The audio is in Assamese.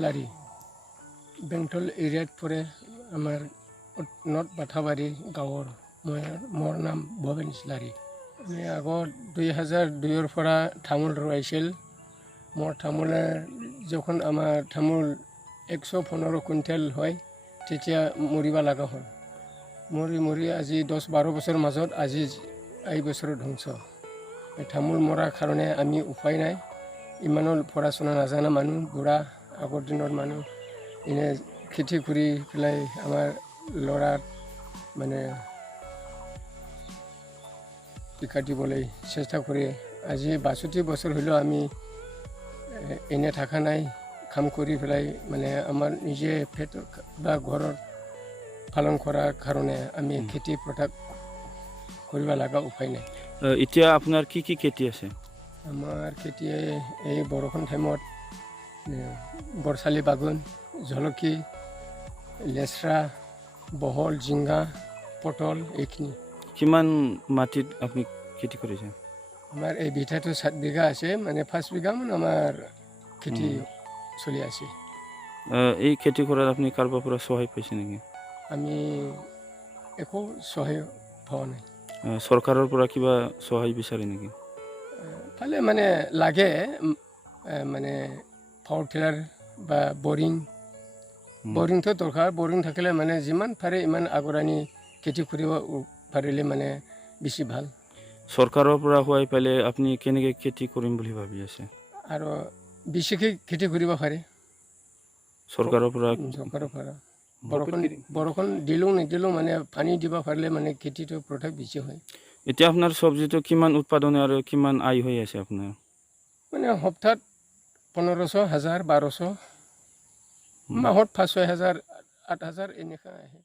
ইছলাৰী বেংটল এৰিয়াত পৰে আমাৰ নৰ্থ বাথাবাৰী গাঁৱৰ মোৰ নাম ভৱেন ইছলাৰী আমি আগত 2002 পৰা তামোল ৰুৱাইছিল মোৰ তামোলৰ যখন আমাৰ তামোল 115 কুইণ্টেল হয় তেতিয়া মৰিব লগা হ'ল মৰি আজি 10-12 বছৰ মাজত আজি এই বছৰত ধ্বংস তামোল মৰাৰ কাৰণে আমি উপায় নাই ইমানো পঢ়া শুনা নাজানা মানুহ বুঢ়া আগৰ দিনৰ মানুহ এনে খেতি কৰি পেলাই আমাৰ ল'ৰা মানে শিক্ষা দিবলৈ চেষ্টা কৰি আজি 62 বছৰ হ'লেও আমি এনে থকা নাই কাম কৰি পেলাই মানে আমাৰ নিজে পেট বা ঘৰৰ পালন কৰাৰ কাৰণে আমি খেতি পথাৰ কৰিব লগা উপায় নাই এতিয়া আপোনাৰ কি খেতি আছে আমাৰ খেতি এই বৰষুণ টাইমত বৰচালি বাগুন জলকী লেচৰা বহল জিংগা পটল এইখিনি কিমান মাটিত আপুনি খেতি কৰিছে আমাৰ এই বিঘাটো 7 বিঘা আছে মানে 5 বিঘামান আমাৰ খেতি চলি আছে এই খেতি কৰাত আপুনি কাৰোবাৰ পৰা সহায় পাইছে নেকি আমি একো সহায় পোৱা নাই চৰকাৰৰ পৰা কিবা সহায় বিচাৰে নেকি ফালে মানে লাগে মানে পাৱাৰ টিলাৰ বা বৰিংটো দৰকাৰ বৰিং থাকিলে মানে যিমান পাৰে ইমান আগৰানি খেতি কৰিব পাৰিলে মানে বেছি ভাল চৰকাৰৰ পৰা সহায় পালে আপুনি কেনেকৈ খেতি কৰিম বুলি ভাবি আছে আৰু বেছিকৈ খেতি কৰিব পাৰে চৰকাৰৰ পৰা বৰষুণ দিলেও নিদিলেও মানে পানী দিব পাৰিলে মানে খেতিটো প্ৰডাক্ট বেছি হয় এতিয়া আপোনাৰ চব্জিটো কিমান উৎপাদন আৰু কিমান আয় হৈ আছে আপোনাৰ মানে সপ্তাহত 1500 1000 1200 মাহত 5-6 হাজাৰ 8 হাজাৰ এনেকুৱা আহে